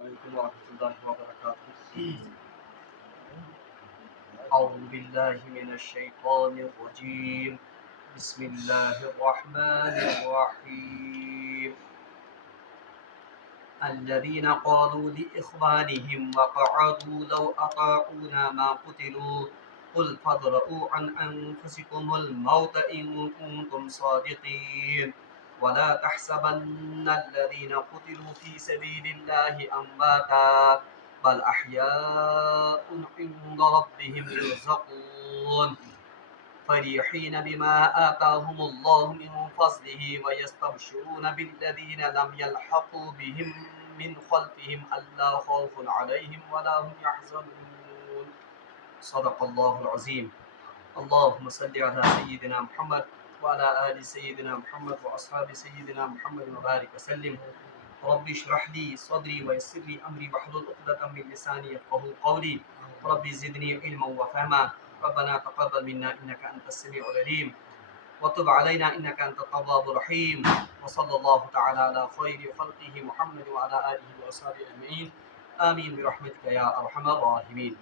عليكم ورحمة الله وبركاته. أعوذ بالله من الشيطان الرجيم. بسم الله الرحمن الرحيم. الذين قالوا لإخوانهم وقعدوا لو أطاعونا ما قتلوا قل فادرءوا عن أنفسكم الموت إن كنتم صادقين ولا تحسبن الذين قتلوا في سبيل الله أمواتا بل أحياء عند ربهم يرزقون فرحين بما آتاهم الله من فضله ويستبشرون بالذين لم يلحقوا بهم من خلفهم ألا خوف عليهم ولا هم يحزنون صدق الله العظيم. اللهم صل على سيدنا محمد وعلى آل سيدنا محمد وأصحاب سيدنا محمد وبارك وسلم. رب اشرح لي صدري ويسر لي أمري واحلل عقدة من لساني يفقهوا قولي. رب زدني علما وفهما. ربنا تقبل منا إنك أنت السميع العليم وتب علينا إنك أنت التواب الرحيم. وصلى الله تعالى على خير خلقه محمد وعلى آله وأصحابه أجمعين. آمین برحمتک یا ارحم الراحمین.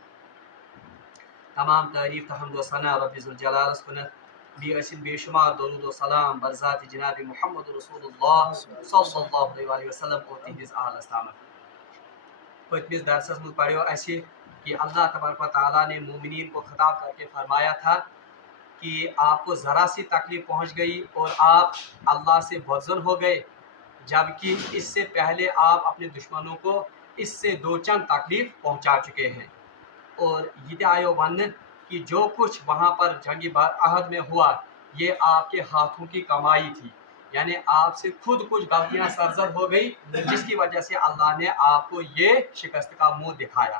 تمام تعریف تحمد و ثنا رب ذوالجلال کنت بیسن بے شمار درود و سلام بر ذات جناب محمد رسول اللہ صلی اللہ علیہ وسلم اور تہندس آلس تامت. پتمس درسس مز پڑھو اسہ کہ اللہ تبارک و تعالیٰ نے مومنین کو خطاب کر کے فرمایا تھا کہ آپ کو ذرا سی تکلیف پہنچ گئی اور آپ اللہ سے بدظن ہو گئے، جبکہ اس سے پہلے آپ اپنے دشمنوں کو اس سے دو چند تکلیف پہنچا چکے ہیں. اور یہ آیو ون کہ جو کچھ وہاں پر جنگ عہد میں ہوا یہ آپ کے ہاتھوں کی کمائی تھی، یعنی آپ سے خود کچھ غلطیاں سرزد ہو گئی جس کی وجہ سے اللہ نے آپ کو یہ شکست کا منہ دکھایا.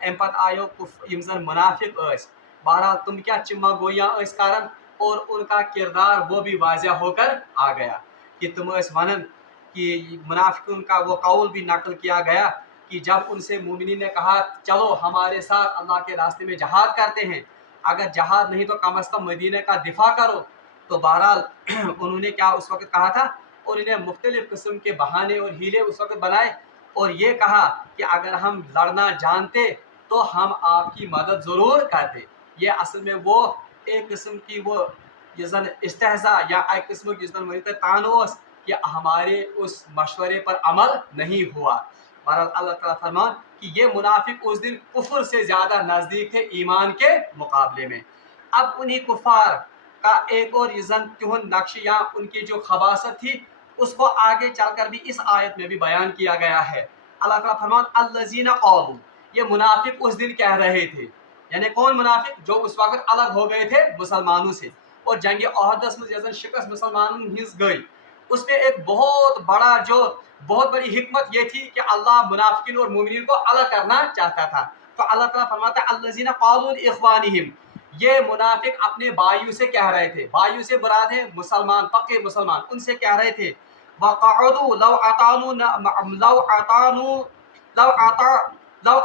ام پتہ آیو یم زن منافق اس، بہرحال تم کیا چما گویاں اس کارن، اور ان کا کردار وہ بھی واضح ہو کر آ گیا کہ تم اس ونن کہ منافقون کا وہ قول بھی نقل کیا گیا کہ جب ان سے مومنین نے کہا چلو ہمارے ساتھ اللہ کے راستے میں جہاد کرتے ہیں، اگر جہاد نہیں تو کم از کم مدینہ کا دفاع کرو، تو بہرحال انہوں نے کیا اس وقت کہا تھا، اور انہیں مختلف قسم کے بہانے اور ہیلے اس وقت بنائے اور یہ کہا کہ اگر ہم لڑنا جانتے تو ہم آپ کی مدد ضرور کرتے. یہ اصل میں وہ ایک قسم کی وہ جزن استحضاء یا ایک قسم کی جزن ورنہ تانوس کہ ہمارے اس مشورے پر عمل نہیں ہوا. بہرحال اللہ تعالیٰ فرمان کہ یہ منافق اس دن کفر سے زیادہ نزدیک تھے ایمان کے مقابلے میں. اب انہی کفار کا ایک اور یزن تہن نقش یا ان کی جو خباثت تھی اس کو آگے چل کر بھی اس آیت میں بھی بیان کیا گیا ہے. اللہ تعالیٰ فرمان الذین قالوا، یہ منافق اس دن کہہ رہے تھے، یعنی کون منافق؟ جو اس وقت الگ ہو گئے تھے مسلمانوں سے اور جنگ احدس میں یزن شکست مسلمانوں ہنس گئی، اس میں ایک بہت بڑی حکمت یہ تھی کہ اللہ منافقین اور مومنین کو الگ کرنا چاہتا تھا. تو اللہ تعالیٰ فرماتا ہے الذین قالوا لاخوانہم، یہ منافق اپنے بھائیوں سے کہہ رہے تھے، بھائیوں سے مراد ہے مسلمان، پکے مسلمان، ان سے کہہ رہے تھے وقعدوا لو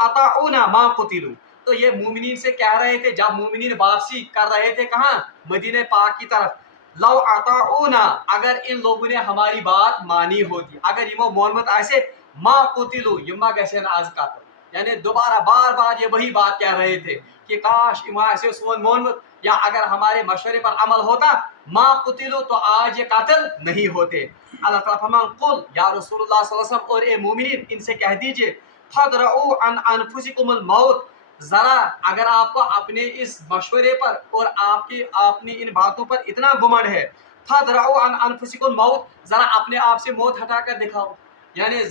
اطاعونا ما قتلوا، تو یہ مومنین سے کہہ رہے تھے جب مومنین واپسی کر رہے تھے کہاں؟ مدینہ پاک کی طرف، لو اطاعونا، اگر ان لوگوں نے ہماری بات مانی ہوتی، اگر یمو مونمت آسے ما قتلوا، یما گژھن آز قتل، یعنی دوبارہ بار بار یہ وہی بات کہہ رہے تھے کہ کاش یمو آسے سون مونمت، یا اگر ہمارے مشورے پر عمل ہوتا ما قتلوا تو آج یہ قتل نہیں ہوتے. اللہ تعالیٰ فرمان قل، یا رسول اللہ صلی اللہ علیہ وسلم اور اے مومنین ان سے کہہ دیجئے فادرؤوا عن انفسکم الموت، ذرا اگر آپ کو اپنے اس مشورے پر اور اپنی ان باتوں پر اتنا گمنڈ ہے، فادرؤوا عن انفسکم الموت، ذرا اپنے آپ سے موت ہٹا کر دکھاؤ. یعنی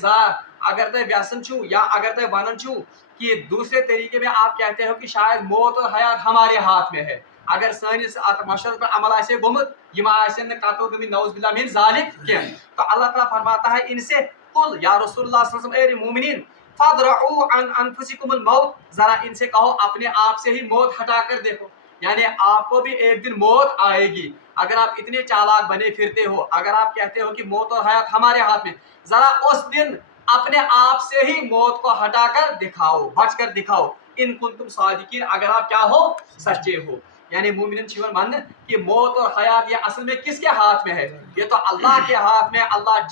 اگر تے ویسن چھو یا اگر تے ونن چھو کہ دوسرے طریقے میں آپ کہتے ہو کہ شاید موت اور حیات ہمارے ہاتھ میں ہے، اگر سانس مشورے پر عمل آسے گمت یم آسن قتل گمی نعوذ باللہ من ذالک کیا، تو اللہ تعالیٰ فرماتا ہے ان سے قل، یا رسول اللہ صلی اللہ علیہ وسلم اے مومنین فادرؤوا عن انفسکم الموت، ذرا ان سے کہو اپنے آپ سے ہی موت ہٹا کر دیکھو، یعنی آپ کو بھی ایک دن موت آئے گی. اگر آپ اتنے چالاک بنے پھرتے ہو، اگر آپ کہتے ہو کہ موت اور حیات ہمارے ہاتھ میں، ذرا اس دن اپنے آپ سے ہی موت کو ہٹا کر دکھاؤ، بچ کر دکھاؤ، ان کنتم صادقین، اگر آپ کیا ہو؟ سچے ہو. یعنی مومنین چیون مان کہ موت اور حیات یہ اصل میں کس کے ہاتھ میں ہے؟ یہ تو اللہ کے ہاتھ میں. اللہ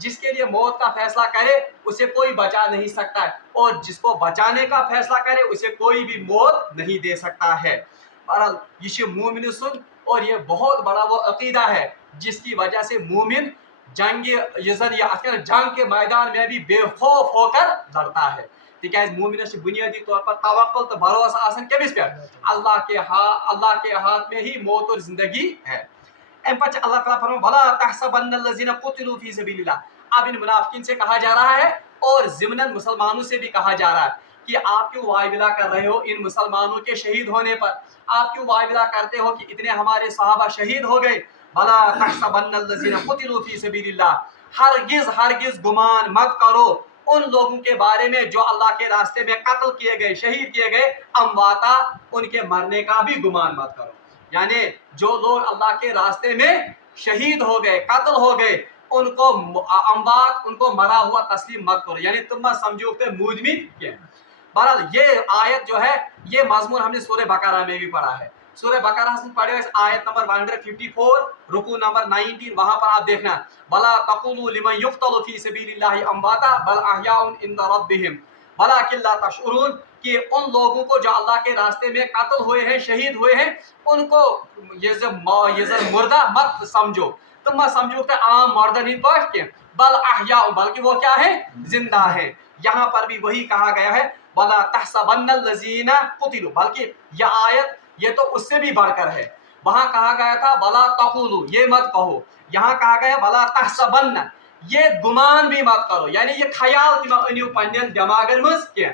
جس کے لیے موت کا فیصلہ کرے اسے کوئی بچا نہیں سکتا ہے، اور جس کو بچانے کا فیصلہ کرے اسے کوئی بھی موت نہیں دے سکتا ہے۔ بہرحال یہ مومن سن اور یہ بہت بڑا وہ عقیدہ ہے جس کی وجہ سے مومن جنگ جنگ کے میدان میں بھی بے خوف ہو کر لڑتا ہے، تکیاز مومنس بنیادی طور پر توکل تو بھروسہ آسان کمس پہ، اللہ کے ہاتھ میں ہی موت اور زندگی ہے۔ ام پتہ اللہ تعالیٰ فرماتا ہے وَلَا تَحْسَبَنَّ الَّذِينَ قُتِلُوا فِي سَبِيلِ اللَّهِ، اب ان منافقین سے کہا جا رہا ہے اور ضمناً مسلمانوں سے بھی کہا جا رہا ہے کہ آپ کیوں وعدہ کر رہے ہو ان مسلمانوں کے شہید ہونے پر، آپ کیوں وعدہ کرتے ہو کہ اتنے ہمارے صحابہ شہید ہو گئے۔ وَلَا تَحْسَبَنَّ الَّذِينَ قُتِلُوا فِي سَبِيلِ اللَّهِ، ہرگز گمان مت کرو ان لوگوں کے بارے میں جو اللہ کے راستے میں قتل کیے گئے، شہید کیے گئے، امواتا، ان کے مرنے کا بھی گمان مت کرو، یعنی جو لوگ اللہ کے راستے میں شہید ہو گئے، قتل ہو گئے، ان کو اموات، ان کو مرا ہوا تسلیم مت کرو، یعنی تم مت سمجھو کہ مودمت کیا۔ بہرحال یہ آیت جو ہے یہ مضمون ہم نے سورہ بقرہ میں بھی پڑھا ہے، سورہ بقرہ سے پڑھے ہوئے آیت نمبر 154 رکوع نمبر 19، وہاں پر آپ دیکھنا وَلَا تَقُولُوا لِمَنْ يُقْتَلُ فِي سَبِيلِ اللَّهِ أَمْوَاتًا بَلْ أَحْيَاءٌ عِنْدَ رَبِّهِمْ وَلَٰكِن لَا تَشْعُرُونَ، کہ ان لوگوں کو جو اللہ کے راستے میں قتل ہوئے ہیں، شہید ہوئے ہیں، ان کو یہ مردہ مت سمجھو، تم مت سمجھو کہ عام مردن ہی پاٹ کے، بل احیاء، بلکہ وہ کیا ہے، زندہ ہے۔ یہاں پر بھی وہی کہا گیا ہے وَلَا تَحْسَبَنَّ الَّذِينَ قُتِلُوا، بلکہ یہ آیت یہ تو اس سے بھی بڑھ کر ہے، وہاں کہا گیا تھا وَلَا تَقُولُوا، یہ مت کہو، یہاں کہا گیا وَلَا تَحْسَبَنَّ، یہ گمان بھی مت کرو، یعنی یہ خیال تم انیو پنن دماغن مز کی،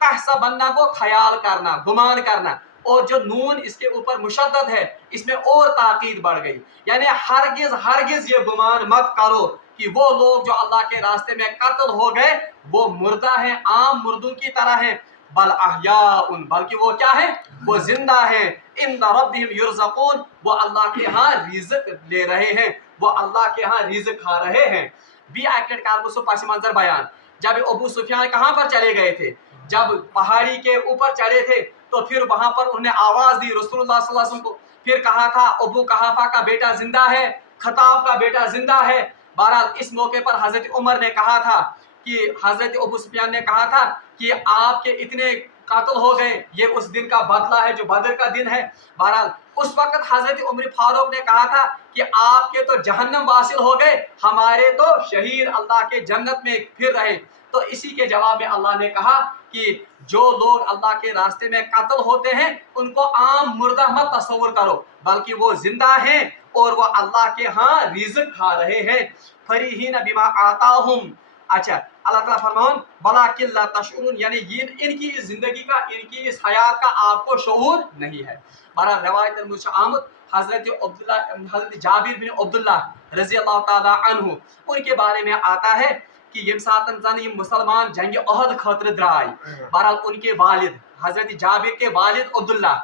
تحسبنہ کو خیال کرنا، گمان کرنا، اور جو نون اس کے اوپر مشدد ہے اس میں اور تاکید بڑھ گئی، یعنی ہرگز یہ گمان مت کرو کہ وہ لوگ جو اللہ کے راستے میں قتل ہو گئے وہ مردہ ہیں، عام مردوں کی طرح ہیں، بل احیاء، بلکہ وہ کیا ہے، وہ زندہ ہیں، عند ربہم یرزقون، وہ اللہ کے ہاں رزق لے رہے ہیں، وہ اللہ کے ہاں رزق کھا رہے ہیں۔ بھی ایکٹ کاربو سو پس منظر بیان، جب ابو سفیان کہاں پر چلے گئے تھے، جب پہاڑی کے اوپر چڑھے تھے تو پھر وہاں پر انہوں نے آواز دی رسول اللہ صلی اللہ علیہ وسلم کو، پھر کہا تھا ابو قحافہ کا بیٹا زندہ ہے، خطاب کا بیٹا زندہ ہے۔ بہرحال اس موقع پر حضرت عمر نے کہا تھا کہ حضرت ابو سفیان نے کہا تھا کہ آپ کے اتنے قتل ہو گئے، یہ اس دن کا بدلہ ہے جو بدر کا دن ہے۔ بہرحال اس وقت حضرت عمر فاروق نے کہا تھا کہ آپ کے تو جہنم واصل ہو گئے، ہمارے تو شہید اللہ کے جنت میں پھر رہے۔ تو اسی کے جواب میں اللہ نے کہا کہ جو لوگ اللہ کے راستے میں قتل ہوتے ہیں ان کو عام مردہ مت تصور کرو، بلکہ وہ زندہ ہیں اور وہ اللہ کے ہاں رزق کھا رہے ہیں۔ فریحین بما آتاہم، اچھا اللہ تعالیٰ فرماؤں وَلَٰكِن لَا تَشْعُرُونَ، یعنی ان کی اس زندگی کا، ان کی اس حیات کا آپ کو شعور نہیں ہے۔ بہرحال روایت میں آمد حضرت جابر بن عبداللہ رضی اللہ تعالیٰ عنہ ان کے بارے میں آتا ہے کہ یم ساتن زن یم مسلمان جنگ احد خاطر درائے، بہرحال ان کے والد حضرت جابر کے والد عبداللہ،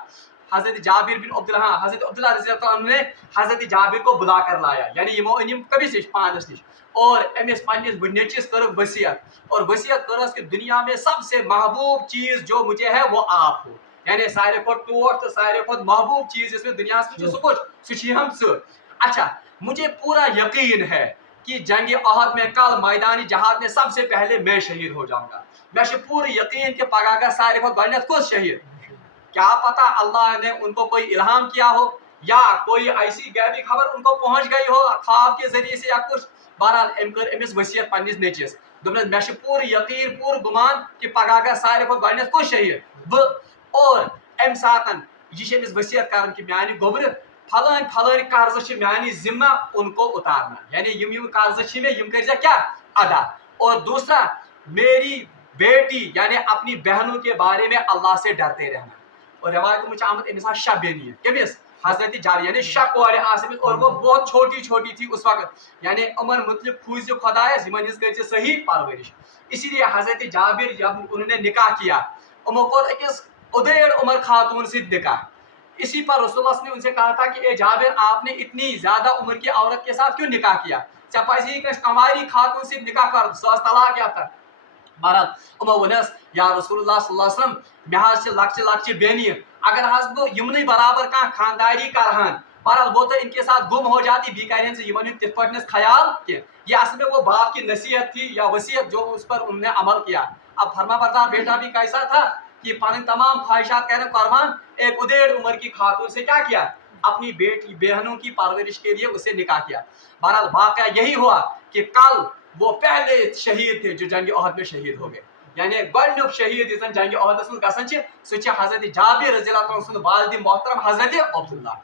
حضرت جابر بن عبداللہ، حضرت عبداللہ رضی اللہ عنہ نے حضرت جابر کو بلا کر لایا، یعنی یمو انم کبھی نش پانس نش، اور امس پنس نیچس کر وصیت، اور وصیت کرس کہ دنیا میں سب سے محبوب چیز جو مجھے ہے وہ آپ ہو، یعنی سارے کھوت ٹوٹ تو سارے کھوت محبوب چیز اس میں دنیا میں سہ ہم ث۔ اچھا مجھے پورا یقین ہے کہ جنگ احد میں کل میدانی جہاد میں سب سے پہلے میں شہید ہو جاؤں گا، میں پورا یقین کہ پگہ گا سارے کھوت گۄڈنیتھ کس شہید، کیا پتا اللہ نے ان کو کوئی الہام کیا ہو یا کوئی ایسی غیبی خبر ان کو پہنچ گئی ہو خواب کے ذریعے سے یا کچھ۔ بہرحال ام کر امس وصیت پنس نیچوس، دپنس میں پورا یقین پورا گمان کہ پگہ گا سارے کھوت گۄڈنیتھ کس شہید بہ، اور ام ساتن یہ امس وصیت کرن کہ میانہ گوبر پھلان پھلان قرض میانہ ذمہ ان کو اتارنا، یعنی یم قرض میں یم کر کیا ادا، اور دوسرا میری بیٹی یعنی اپنی بہنوں کے بارے میں اللہ سے ڈرتے رہنا۔ اور روایت میں آمد امس شب نیت کمس حضرت جابر، یعنی شک کور آسمس، اور وہ بہت چھوٹی چھوٹی تھی اس وقت، یعنی عمر مطلب کھوز خدایس یمن ہز گئی صحیح پرورش، اسی لیے حضرت جابر جب انہوں نے نکاح کیا امو کور اکس ادیر عمر خاتون سے نکاح، اسی پر رسول اللہ نے ان سے کہا تھا کہ اے جابر آپ نے اتنی زیادہ عمر کی عورت کے ساتھ کیوں نکاح کیا، چپاسی کماری خاتون سے نکاح کر ساس طلاق کیا تھا۔ بہرحال امو ونس یا رسول اللہ صلی اللہ علیہ وسلم مے حظ چھ لکچہ لکچہ بیٚنہ، اگر حظ بہ یمنٕے برابر کانٛہہ خانداری کرہان बहरहाल वो तो इनके साथ गुम हो जाती बीकारियन से यमन तिथ पटनस ख्याल कि ये असल में वो बाप की नसीहत थी या वसीयत जो उस पर उन्होंने अमल किया। अब फरमा बरदार बेटा भी कैसा था कि पानी तमाम ख्वाहिशात कहने कुर्बान एक उदेड़ उम्र की खातून से क्या किया, अपनी बेटी बहनों की परवरिश के लिए उसे निकाह किया। बहरहाल वाकया यही हुआ कि कल वो पहले शहीद थे जो जंग ओहद में शहीद हो गए। यानी गोडनुक शहीद इस जंग ओहदस में गसन सह हजरत जाबिर रज़ियल्लाहु अन्हु सुन वालिद मोहतरम हजरत अब्दुल्लाह।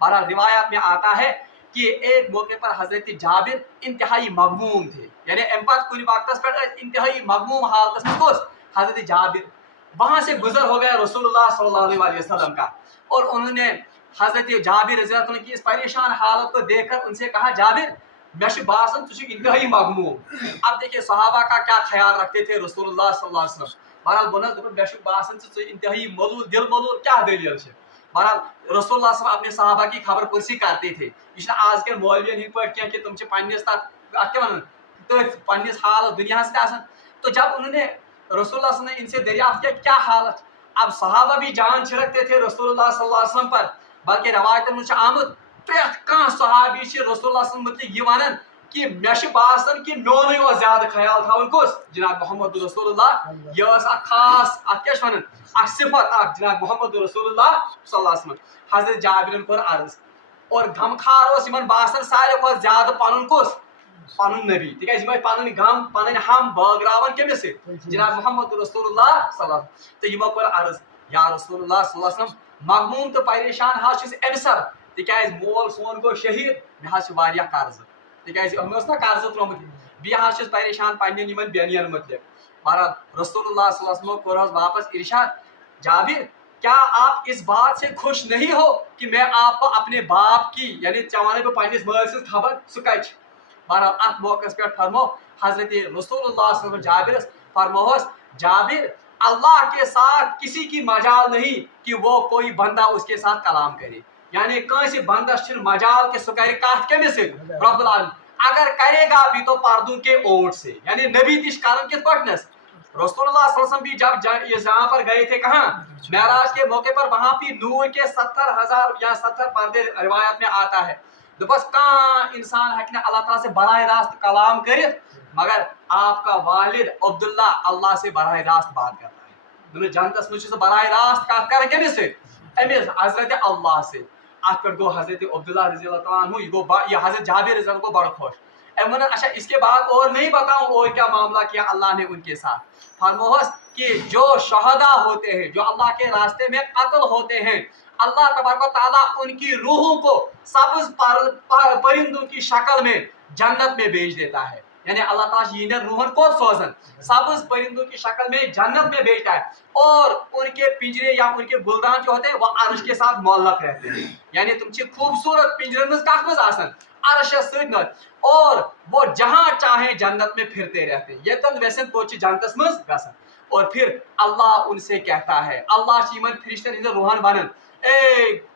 बहरहाल रिवायात में आता है कि एक मौके पर हजरत जाबिर इंतहाई मगमूम थे, यानी अम पत कुछ वक्तस पे इंतहाई मगमूम हालत में गोस हजरत जाबिर वहां से गुजर हो गया रसूलुल्लाह सल्लल्लाहु अलैहि वसल्लम का, और उन्होंने हजरत जाबिर रज़ियल्लाहु अन्हु की इस परेशान हालत को देखकर उनसे कहा, जाबिर मैं बासन तुझे इंतहाई मगमूम। अब देखिए सहाबा का क्या ख्याल रखते थे रसूलुल्लाह सल्लल्लाहु अलैहि वसल्लम। बहरहाल बनस मैं बासन इंतहाई मलूल दिल मलूल क्या दलील है। बहरहाल रसूलुल्लाह सल्लल्लाहु अपने सहाबा की खबर पुरसी करते थे। यह आज के मौलवियन हिंद पे कि तुम पन्निस क्या वन पन्निस हालत दुनिया से। तो जब उन्होंने रसूलुल्लाह ने इनसे दरियाफ्त किया क्या हालत, अब सहाबा भी जान छिड़कते थे रसूलुल्लाह सल्लल्लाहु अलैहि वसल्लम पर, बल्कि रवायतन में आमद प्रेत कह सहाबी रसूलुल्लाह मुतलिक यह वनान कि मे बासन कि मोन और ज्यादा ख्याल थवन कुस जनाब मोहम्मद रसूलुल्लाह। यह खास क्या वन सिफत जनाब मोहम्मद रसूलुल्लाह सल्लल्लाहु अलैहि वसल्लम। हजरत जाबिरन कर अर्ज और गमखार बासन सारे खुद ज्यादा पन कुस पन नबी, तिकाज पन गम पन हम बागरावन कमिस जनाब मोहम्मद रसूलुल्लाह सल्लल्लाहु अलैहि वसल्लम। तो यमो कर अर्ज या रसूलुल्लाह सल्लल्लाहु अलैहि वसल्लम मगमूम तो परेशान अमसर तिकाज मोल सोन गो शहीद मे कर्ज तिकाज ना कर्ज त्रोमुत बह परेशान पन्न बेनियन मुतलिक। बहरहाल रसूलुल्लाह सल्लल्लाहु अलैहि वसल्लम कोर वापस इरशाद, जाबिर क्या आप इस बात से खुश नहीं हो कि मैं आपको अपने बाप की यानी चवाने पे पन्निस माल से खबर सह कच। बहरहाल अत मौकस पे फरमो हजरत रसूलुल्लाह सल्लल्लाहु अलैहि वसल्लम जाबिरस फरमोस, जाबिर अल्लाह के साथ किसी की मजाल नहीं कि वो कोई बंदा उसके साथ कलाम करे, यानी कंस बंदस मजाल के सह करे कत कमिस रब्बुल आलमीन, अगर करेगा भी तो पर्दों के ओट से, यानी नबी तिश करन किस पटनस। रसूलुल्लाह सल्लल्लाहु अलैहि वसल्लम भी जब यहाँ पर गए थे कहाँ मेराज के मौके पर, वहां भी नूर के 70,000 या 70 पर्दे रिवायत में आता है। तो बस कहाँ इंसान है अल्लाह ताला से बराह रास्त कलाम करे, मगर आपका वालिद अब्दुल्ला अल्लाह से बराह रास्त बात करता है। जनतस में बराह रास्त कत कर कमिस अमिस हजरत अल्लाह से। अत पे गो हजरत अब्दुल्ला रज़ियल्लाहु अन्हु ये हजरत जाबिर रज़ियल्लाहु को बड़ा खुश। अच्छा इसके बाद और नहीं बताऊं और क्या मामला किया अल्लाह ने उनके साथ। फरमोहस कि जो शहदा होते हैं जो अल्लाह के रास्ते में कत्ल होते हैं, अल्लाह तबारक व तआला उनकी रूहों को सब्ज परिंदों की शक्ल में जन्नत में भेज देता है। यानी अल्लाह ताला ये रूहन को सोजन सब्ज परिंदों की शक्ल में जन्नत में भेजता है, और उनके पिंजरे या उनके गुलदान जो होते हैं वह अर्श के साथ मोल्लक रहते हैं। यानी तुम खूबसूरत पिंजरन कत मज आसन अर्श सत, और वो जहां चाहे जन्नत में फिरते रहते हैं। ये तो वैसे तो जन्नत मज गसन। और फिर अल्लाह उनसे कहता है, अल्लाह चीमन फरिश्तन रूहान बनन ए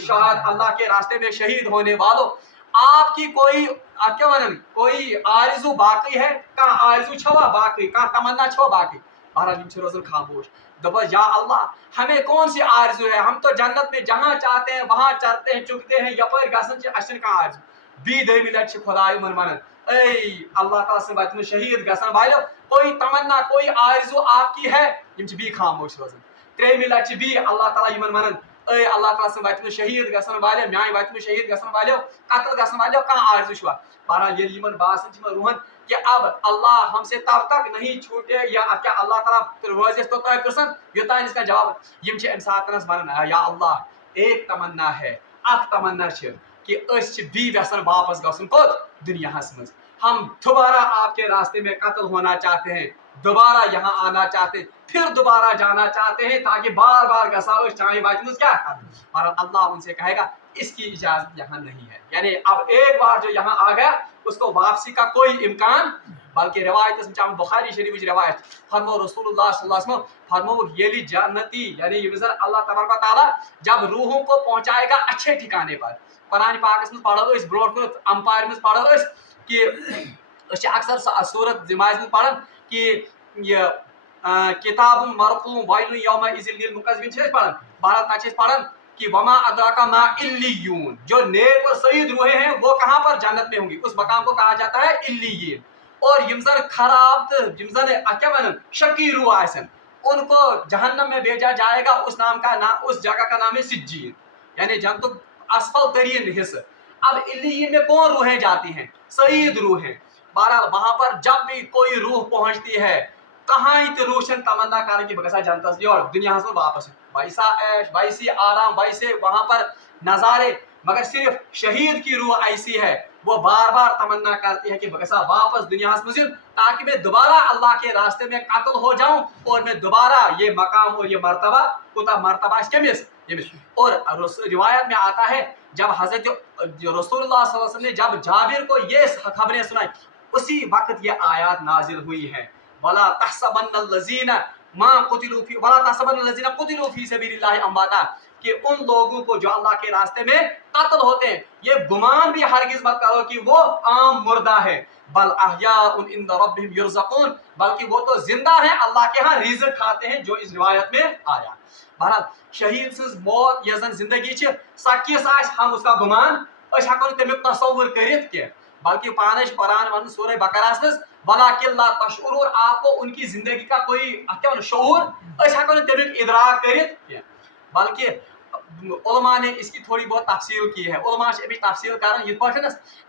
शायद अल्लाह के रास्ते में शहीद होने वालों, आपकी कोई क्या वनन कोई आरज़ू बाकी है, का आरज़ू छवा बाकी का तमन्ना छवा बाकी। बहरहाल रोजन खामोश दबा या अल्लाह हमें कौन सी आरज़ू है, हम तो जन्नत में जहां चाहते हैं वहां चलते हैं चुगते हैं यपर गसन अशन का आरज़ू बी दमी लट खुदाई मन मनन ए अल्लाह ताला से बात में शहीद गसन वालो कोई तमन्ना कोई आरज़ू आपकी है, बी खामोश रोजन त्रे मिलट बी अल्लाह ताला यमन मनन ए अल्लाह ताला से बात में शहीद गसन वाले म्यान बात में शहीद गसन वाले कत्ल गसन वाले का आरज़ू छवा। बहरहाल ये यमन बासन रूहन कि अब अल्लाह हमसे तब तक नहीं छूटे या क्या अल्लाह ताला रोज तो प्रसन योतान इसका जवाब यम सातनस वन या अल्लाह एक तमन्ना है अख तमन्ना कि बी व्यसन वापस गसन कोत दुनियास मज, हम दोबारा आपके रास्ते में कत्ल होना चाहते हैं, दोबारा यहाँ आना चाहते हैं, फिर दोबारा जाना चाहते हैं ताकि बार बार गसा चाहे बात क्या। और अल्लाह उनसे कहेगा इसकी इजाजत यहाँ नहीं है, यानी अब एक बार जो यहाँ आ गया उसको वापसी का कोई इम्कान। बल्कि रवायत बुखारी शरीफ रवायत फरमो रसूलुल्लाह सल्लल्लाहु अलैहि वसल्लम फरमो ये जन्नती यानी ये अल्लाह तबारक व तआला जब रूहों को पहुंचाएगा अच्छे ठिकाने पर। कुरान पाक में पढ़ो ब्रोट अंपायर में पढ़ो कि अक्सर सूरत जिमाज में पढ़न कि ये किताब मरकूम वाइल यौम इज़िल लिल मुकज़्ज़िबीन पढ़न। बहरहाल तक पढ़न कि वमा अदराका मा इल्लियून, जो नेक और सईद रूहें हैं वो कहाँ पर जन्नत में होंगी, उस मकाम को कहा जाता है इल्लियीन। और यम जन खराब यम जन क्या वन शकी रूह आसन, उनको जहन्नम में भेजा जाएगा। उस जगह का नाम है सिज्जीन, यानी जन्नत असफल तरीन हिस्सा। अब इल्लियीन में कौन रूहें जाती हैं? सईद रूहें। बहरहाल वहां पर जब भी कोई रूह पहुंचती है, कहाँ रोशन तमन्ना कर कि बसा जनता और दुनिया में वापस वैसा ऐश, वैसी आराम, वैसे वहां पर नजारे। मगर सिर्फ शहीद की रूह ऐसी है, वो बार बार तमन्ना करती है कि बसा वापस दुनिया में, ताकि मैं दोबारा अल्लाह के रास्ते में कत्ल हो जाऊं और मैं दोबारा ये मकाम और ये मर्तबा कुता मर्तबा और रिवायत में आता है जब हजरत रसूलुल्लाह सल्लल्लाहु अलैहि वसल्लम ने जब जाबिर को ये खबरें सुनाई, उसी वक्त ये आयत नाजिल हुई है, वला तहसबन्नल्लज़ीना मा कुतिलू फी वला तहसबन्नल्लज़ीना कुतिलू फी सबीलिल्लाहि अमवाता, कि उन लोगों को जो अल्लाह के रास्ते में कत्ल होते हैं, ये गुमान भी हरगिज मत करो कि वो आम मुर्दा है, बल अहयाउन इंद रब्बिहिम युरज़क़ून, बल्कि वो तो जिंदा है, अल्लाह के यहाँ रिज़्क़ खाते हैं, जो इस रिवायत में आया। बहरहाल शहीद सज मौत यह जन जिंदगी छ सकिस आस, हम उसका गुमान हको तमिक तसव्वुर करित के, बल्कि पान कुरान वन सूरह बकरास मज वलाकिन ला तशउरून, आपको उनकी जिंदगी का कोई क्या शऊर हको तमिक इदराक करित के। बल्कि उलमा ने इसकी थोड़ी बहुत तफसील की है। उलमा तफसील कर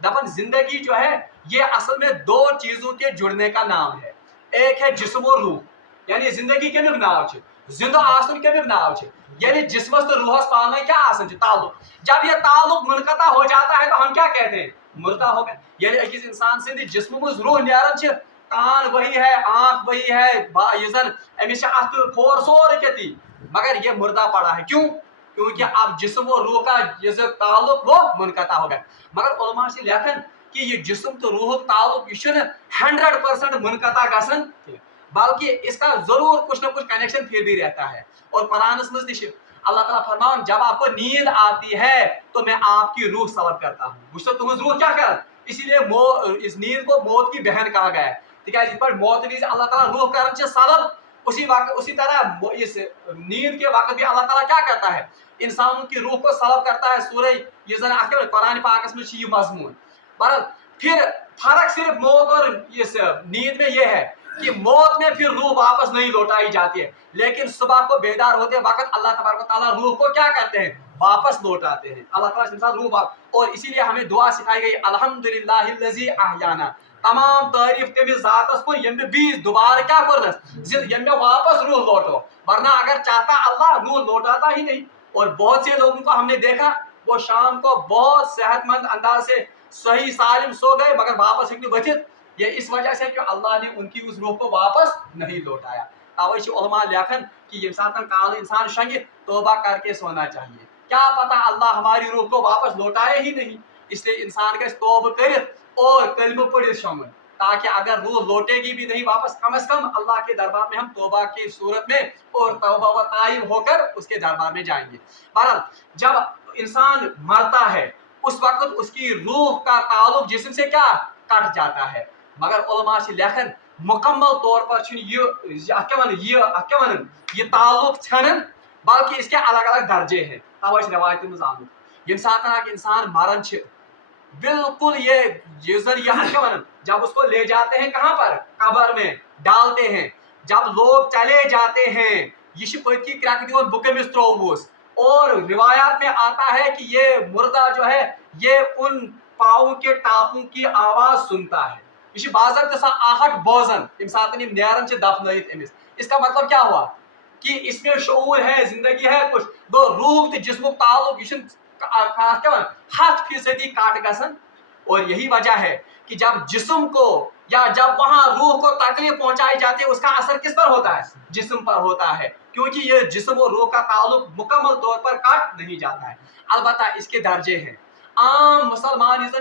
दपन जिंदगी जो है ये असल में दो चीजों के जुड़ने का नाम है। एक है जिस्म और रूह, यानी जिंदगी के नाव जिंदा आसन के नाव यानी जिस्मस तो रूहस पान में क्या आसन ताल्लुक। जब ये ताल्लुक मुनक़ता हो जाता है तो हम क्या कहते हैं? मुर्दा हो गए। यानी अकिस इंसान से जिस्म में रूह न्यारन, कान वही है, आंख वही है, ये जन अमिस अत खोर सोर कती, मगर ये मुर्दा पड़ा है। क्यों? क्योंकि अब जिस्म और रूह का ये ताल्लुक वो मुनक़ता हो गया। मगर उलमा से लेखन कि ये जिस्म तो रूह ताल्लुक यह 100% मुनक़ता गसन, बल्कि इसका जरूर कुछ ना कुछ कनेक्शन फिर भी रहता है। और कुरान में अल्लाह ताला फरमान, जब आपको नींद आती है तो मैं आपकी रूह सलब करता हूँ। तो तुम रूह क्या कर, इसीलिए इस नींद को मौत की बहन कहा गया है। ठीक है, मौत भी अल्लाह ताला रूह कर सलब, उसी तरह इस नींद के वक्त भी अल्लाह ताला क्या करता है? इंसानों की रूह को सलब करता है। सूरह कुरान पाक में ये मजमून। फिर फर्क सिर्फ मौत और इस नींद में यह है कि मौत में फिर रूह वापस नहीं लौटाई जाती है, लेकिन सुबह को बेदार होते वक्त अल्लाह तबारक व तआला रूह को क्या करते हैं? वापस लौटाते हैं। अल्लाह ताला इंसान रूह वापस, और इसीलिए हमें दुआ सिखाई गई, अल्हम्दुलिल्लाहिल्लज़ी अहयाना, तमाम तारीफ तमिस ज़ातस को यम बीस दोबारा क्या करनस यम वापस रूह लौटो, वरना अगर चाहता अल्लाह रूह लौटाता ही नहीं। और बहुत से लोगों को हमने देखा वो शाम को बहुत सेहतमंद अंदाज से सही सालिम सो गए, मगर वापस एक वथित, ये इस वजह से कि अल्लाह ने उनकी उस रूह को वापस नहीं लौटाया। तवे उलमा लेखन कि ये साथ काल इंसान शंगे तौबा करके सोना चाहिए, क्या पता अल्लाह हमारी रूह को वापस लौटाए ही नहीं। इसलिए इंसान का तौबा कर और कलम पढ़ शंगन, ताकि अगर रूह लौटेगी भी नहीं वापस, कम से कम अल्लाह के दरबार में हम तौबा की सूरत में और तौबा व ताइब होकर उसके दरबार में जाएंगे। बहरहाल जब इंसान मरता है उस वक्त उसकी रूह का ताल्लुक जिस्म से क्या कट जाता है। मगर उलमा से लेखन मुकम्मल तौर पर ये ताल्लुक छन, बल्कि इसके अलग अलग दर्जे हैं। तवे रवायत में आमुत यम साथ इंसान मरन बिल्कुल ये जब उसको ले जाते हैं कहाँ पर? कब्र में डालते हैं। जब लोग चले जाते हैं ये पत की क्रक दिवन बुकमिस त्रोवुस, और रिवायात में आता है कि ये मुर्दा जो है ये उन पाँव के टापों की आवाज सुनता है। ये बाज़ाब्त आहट बोजन नेरन दफनत अमिस। इसका मतलब क्या हुआ कि इसमें शऊर है, जिंदगी है कुछ, दो रूह तो जिस्म ताल्लुक 100% काट गसन। और यही वजह है कि जब जिस्म को या जब वहां रूह को तकलीफ पहुंचाई जाती है उसका असर किस पर होता है? जिस्म पर होता है, क्योंकि ये जिस्म और रूह का ताल्लुक मुकम्मल तौर पर काट नहीं जाता है। अलबत्ता इसके दर्जे हैं। आम मुसलमान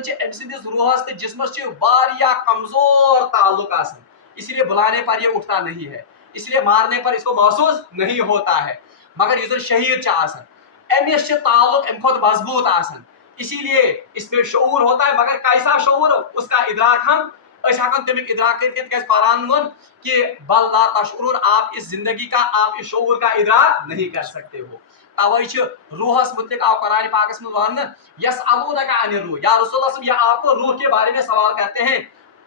रूहस तो जिस्मस कमजोर ताल्लुक आसन, इसलिए बुलाने पर यह उठता नहीं है, इसलिए मारने पर इसको महसूस नहीं होता है। मगर ये शहीद अमिस ताल्लुक अम खुद मजबूत आसन, इसीलिए इसमें शऊर होता है। मगर कैसा शऊर, उसका इदराक हम तमिक इदराक कर कुरान वोन कि बल ला तशउरून, आप इस जिंदगी का, आप इस शऊर का इदराक नहीं कर सकते हो। तवै रूहस मुतलिक आव कुरान पाकस में वन यसअलूनका अनिर रूह, या रसूलुल्लाह सल्लल्लाहु अलैहि वसल्लम, या आपको रूह के बारे में सवाल करते हैं।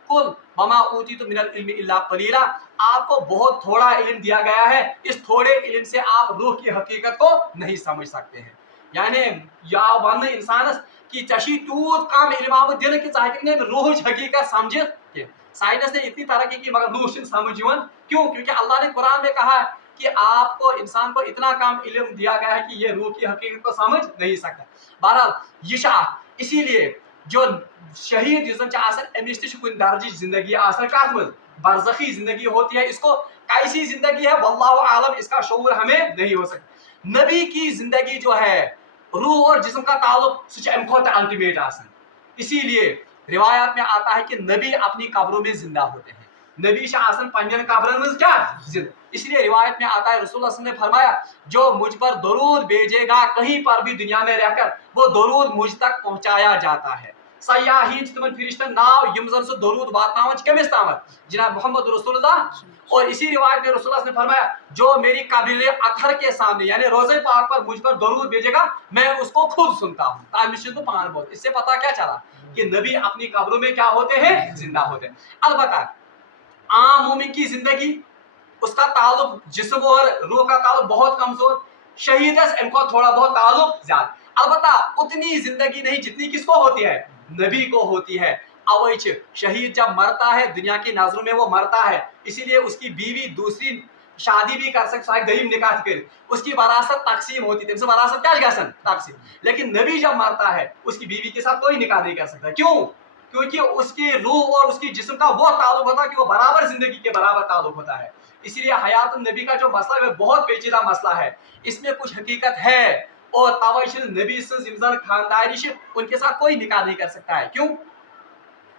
कुल वमा ऊतीतु मिनल इल्मि इल्ला कलीला, आपको बहुत थोड़ा इल्म दिया गया है, इस थोड़े इल्म से आप रूह की हकीकत को नहीं समझ सकते हैं। यानी या वन इंसानस कि चशी तूत कम इल्म आव दिन कि चाहे रूह हकीकत समझ के साइंस ने इतनी तरक्की की मगर रूह समझ क्यों? क्योंकि अल्लाह ने कुरान में कहा कि आपको इंसान को इतना कम इल्म दिया गया है कि ये रूह की हकीकत को समझ नहीं सकता। बहरहाल यशा इसीलिए जो शहीद युजन अमिस कुन दर्ज जिंदगी कत मज बरज़खी जिंदगी होती है, इसको कैसी जिंदगी है वल्लाहु आलम, इसका शऊर हमें नहीं हो सकता। नबी की जिंदगी जो है रूह और जिस्म का ताल्लुक सह अल्टीमेट आसन, इसीलिए रिवायत में आता है कि नबी अपनी कब्रों में जिंदा होते हैं। नबी आसन पंजन कब्रन में क्या जिंदा, इसलिए रिवायत में आता है रसूलुल्लाह सल्लल्लाहु अलैहि वसल्लम ने फरमाया जो मुझ पर दरूद भेजेगा कहीं पर भी दुनिया में रहकर वो दरूद मुझ तक पहुंचाया जाता है। सयाहीन तिमन फरिश्तन नाव यम जन सो दरूद वातावन कमिस तामत जनाब मोहम्मद रसूलुल्लाह। और इसी रिवायत में रसूलुल्लाह ने फरमाया जो मेरी कब्र अथर के सामने यानी रोज़े पाक पर मुझ पर दरूद भेजेगा मैं उसको खुद सुनता हूँ। तो पान बहुत, इससे पता क्या चला कि नबी अपनी कब्रों में क्या होते हैं, जिंदा होते हैं। अलबत्ता आम मोमिन की जिंदगी उसका ताल्लुक जिस्म और रूह का ताल्लुक बहुत कमजोर, शहीद इनको थोड़ा बहुत ताल्लुक ज्यादा। अलबत्ता उतनी जिंदगी नहीं जितनी किसको होती है, नबी को होती है। अवैच शहीद जब मरता है दुनिया की नजरों में वो मरता है, इसीलिए उसकी बीवी दूसरी शादी भी कर सकती, गरीब निकाह कर उसकी वरासत तकसीम होती थी, वरासत क्या गसन तकसीम। लेकिन नबी जब मरता है उसकी बीवी के साथ कोई निकाह नहीं कर सकता। क्यों? क्योंकि उसकी रूह और उसकी जिस्म का वो ताल्लुक होता है कि वो बराबर जिंदगी के बराबर ताल्लुक होता है। इसीलिए हयात नबी का जो मसला है बहुत पेचीदा मसला है, इसमें कुछ हकीकत है और तवैश नबी से खानदारी उनके साथ कोई निकाह नहीं कर सकता है। क्यों?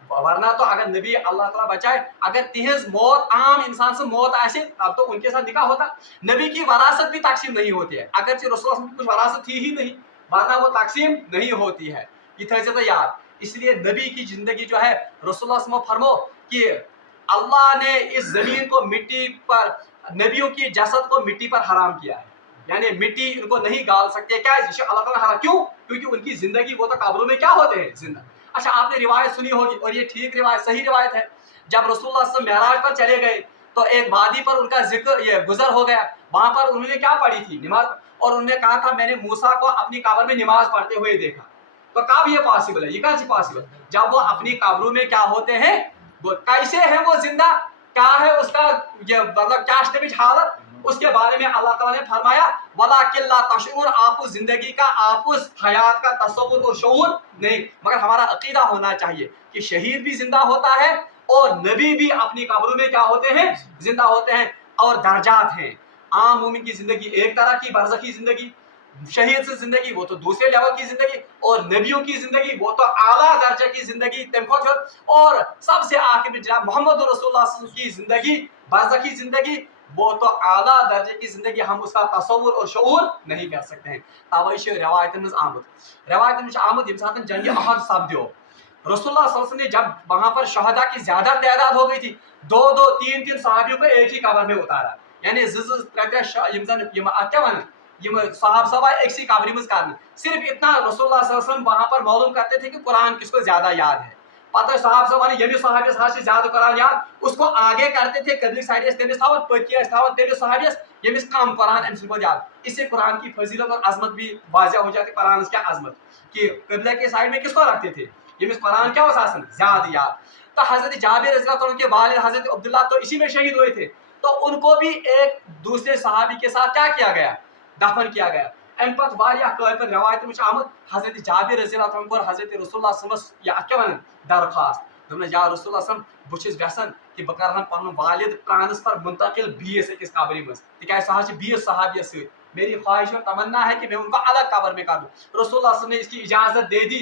वरना तो अगर नबी अल्लाह ताला बचाए अगर तिहज मौत आम इंसान से मौत आसे तब तो उनके साथ निकाह होता। नबी की वरासत भी तकसीम नहीं होती है, अगर रसूलुल्लाह की कुछ वरासत थी ही नहीं वरना वो तकसीम नहीं होती है। इधर से तो याद, इसलिए नबी की जिंदगी जो है रसूलुल्लाह फरमो कि अल्लाह ने इस जमीन को मिट्टी पर नबियों की जसद को मिट्टी पर हराम किया है, यानी मिट्टी इनको नहीं गाल सकते। क्या अल्लाह ताला हराम? क्यों? क्योंकि उनकी जिंदगी वो तो कब्रों में क्या होते हैं, जिंदा। अच्छा आपने रिवायत सुनी होगी और ये ठीक रिवायत सही रिवायत है, जब रसूलुल्लाह सल्लल्लाहु अलैहि वसल्लम मेराज पर चले गए तो एक वादी पर उनका जिक्र ये गुजर हो गया, वहां पर उन्होंने क्या पढ़ी थी, नमाज, और उन्होंने कहा था मैंने मूसा को अपनी कब्र में नमाज पढ़ते हुए देखा। तो कब ये पॉसिबल है, ये कैसे पॉसिबल? जब वो अपनी कब्रों में क्या होते हैं, वो कैसे है वो जिंदा, क्या है उसका ये मतलब क्या स्टेज हालत, उसके बारे में अल्लाह ताला ने फरमाया वलाकिन ला तशऊर, आप उस जिंदगी का आप उस हयात का तसव्वुर और शऊर नहीं। मगर हमारा अकीदा होना चाहिए कि शहीद भी जिंदा होता है और नबी भी अपनी कब्रों में क्या होते हैं, जिंदा होते हैं। और दर्जात हैं, आम मोमिन की जिंदगी एक तरह की बरज़खी जिंदगी, शहीद से जिंदगी वो तो दूसरे लेवल की जिंदगी, और नबियों की जिंदगी वो तो आला दर्जा की जिंदगी। और सबसे आखिर में जनाब मोहम्मद रसूलुल्लाह सल्लल्लाहु अलैहि वसल्लम की जिंदगी बरज़खी जिंदगी वो तो आला दर्जे की जिंदगी, हम उसका तसव्वुर और शऊर नहीं कर सकते हैं। तवैश रवायत में आमद यम साथ जंग अहद सपद्यो रसूलुल्लाह सल्लल्लाहु अलैहि वसल्लम ने जब वहां पर शहदा की ज्यादा तादाद हो गई थी, दो दो तीन तीन सहाबियों को एक ही कब्र में उतारा, यानी साहब सभा एक सी कब्र में करना। सिर्फ इतना रसूलुल्लाह सल्लल्लाहु अलैहि वसल्लम वहां पर मालूम करते थे कि कुरान किसको ज्यादा याद है। पता साहब सभा ने यमी सहाबियस से ज्यादा कुरान याद, उसको आगे करते थे, कबली साइड तेमिस थावन पकी थावन तेमिस सहाबियस यमिस कम कुरान अमस याद। इससे कुरान की फजीलत और अजमत भी वाज़िह हो जाती, कुरान क्या अजमत कि कबला के साइड में किसको रखते थे, यमिस कुरान क्या होता ज्यादा याद। तो हजरत जाबिर रज़ी अल्लाह के वालिद हजरत अब्दुल्लाह तो इसी में शहीद हुए थे, तो उनको भी एक दूसरे सहाबी के साथ क्या किया गया, दफन किया गया। अम पत रवायत में आमद हजरत जाबिर रज़ी अल्लाह और हजरत रसूलुल्लाह सल्लल्लाहु अलैहि वसल्लम दरखास्त दोन या रसूलुल्लाह सल्लल्लाहु अलैहि वसल्लम बस कि बह कर पन वालिद ट्रांसफर मुंतकिल बीस अकिस कब्र में, तिक सह बीस सहाबियस सहित, मेरी ख्वाहिश और तमन्ना है कि मैं उनको अलग कब्र में कर दूं। रसूलुल्लाह सल्लल्लाहु अलैहि वसल्लम ने इसकी इजाजत दे दी।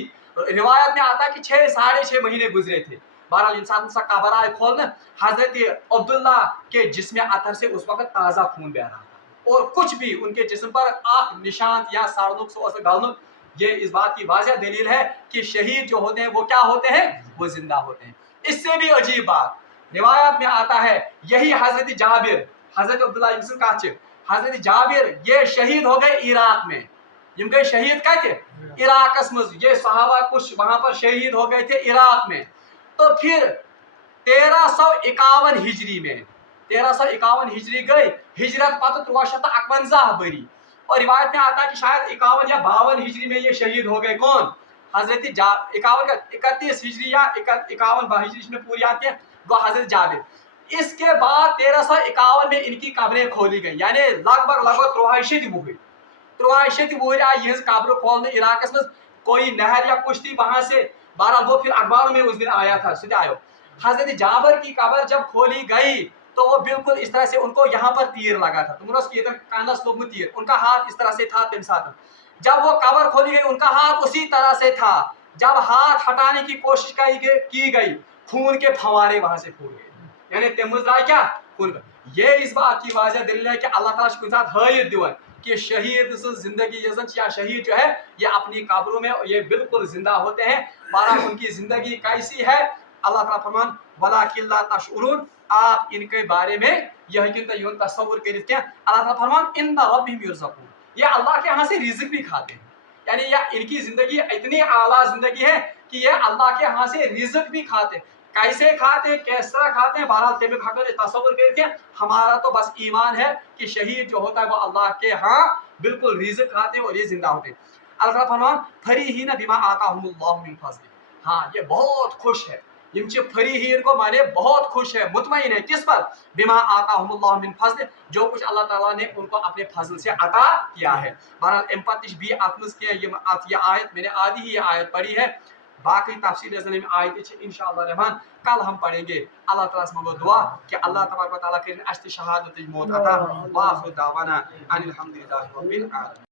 रिवायत में आता है कि 6 साढ़े 6 महीने गुजरे थे। बहरहाल इंसान सा कब्र आए खोलना, हजरत अब्दुल्लाह के जिस्म अतर से उस वक्त ताज़ा खून बह रहा था और कुछ भी उनके जिस्म पर आख निशान या सारनुक गलनुक, ये इस बात की वाज़िह दलील है कि शहीद जो होते हैं वो क्या होते हैं, वो जिंदा होते हैं। इससे भी अजीब बात रिवायत में आता है, यही हजरत जाबिर हजरत अब्दुल्लाह حضرت جابر یہ شہید ہو گئے عراق میں. یم گئے شہید کہتے عراقس مز. یہ صحابہ کچھ وہاں پر شہید ہو گئے تھے عراق میں. تو پھر 1351 ہجری میں 1351 ہجری گئی ہجرت پتہ 351 بری. اور روایت میں آتا ہے کہ شاید 51 یا 52 ہجری میں یہ شہید ہو گئے. کون؟ حضرت 31 ہجری یا 51 ہجری میں پوری آتی ہے وہ حضرت جابر. اس کے بعد 1351 میں ان کی قبریں کھولی گئی. یعنی لگ بھگ 300 وہر آئی یہ قبر کھولنے عراقس میں. کوئی نہر یا کچھ تھی وہاں سے. بہرحال وہ پھر اخباروں میں اس دن آیا تھا سیدھے آئے. حضرت جابر کی قبر جب کھولی گئی تو وہ بالکل اس طرح سے ان کو یہاں پر تیر لگا تھا. تمہارا یہ کانس لوگ تیر ان کا ہاتھ اس طرح سے تھا تم ساتھ. جب وہ قبر کھولی گئی ان کا ہاتھ اسی طرح سے تھا. جب ہاتھ ہٹانے کی کوشش کی گئی خون کے پھوارے وہاں سے پھوٹ گئے. یعنی تمز رائے کیا خون. یہ اس بات کی واضح دلیل ہے کہ اللہ تعالیٰ کچھ ساتھ ہائیت دیوان کہ شہید زندگی یا شہید جو ہے یہ اپنی قبروں میں یہ بالکل زندہ ہوتے ہیں. بہرحال ان کی زندگی کیسی ہے اللہ تعالیٰ فرمان وَلَٰكِن لَا تَشْعُرُونَ. آپ ان کے بارے میں یہ تصور کریں کہ اللہ تعالیٰ فرمان اِنَّ رَبِّهِمْ يُرْزَقُونَ. یہ اللہ کے ہاں سے رزق بھی کھاتے ہیں. یعنی یہ ان کی زندگی اتنی اعلیٰ زندگی ہے کہ یہ اللہ کے ہاں سے رزق بھی کھاتے ہیں. کیسے کھاتے ہیں کس طرح کھاتے ہیں بہرحال تمہیں حق تصور کرتے ہیں. ہمارا تو بس ایمان ہے کہ شہید جو ہوتا ہے وہ اللہ کے ہاں بالکل رزق کھاتے ہیں اور یہ زندہ ہوتے ہیں. اللہ تعالیٰ فرمان فریحین بما آتاہم اللہ من فضل. ہاں یہ بہت خوش ہے. یم چھ فریحین کو مانے بہت خوش ہے مطمئن ہے کس پر؟ بما آتاہم اللہ من فضل. جو کچھ اللہ تعالیٰ نے ان کو اپنے فضل سے عطا کیا ہے. بہرحال ام پتش بھی اتمز کے یہ آیت میں نے آدھی ہی یہ آیت پڑھی ہے. باقی تفصیل میں آیت انشاءاللہ رحمان کل ہم پڑھیں گے. اللہ تعالیٰ سے منگو دعا کہ اللہ تبارک و تعالیٰ کریں اشت شہادت موت عطا. واخر دعوانا ان الحمدللہ رب العالمین.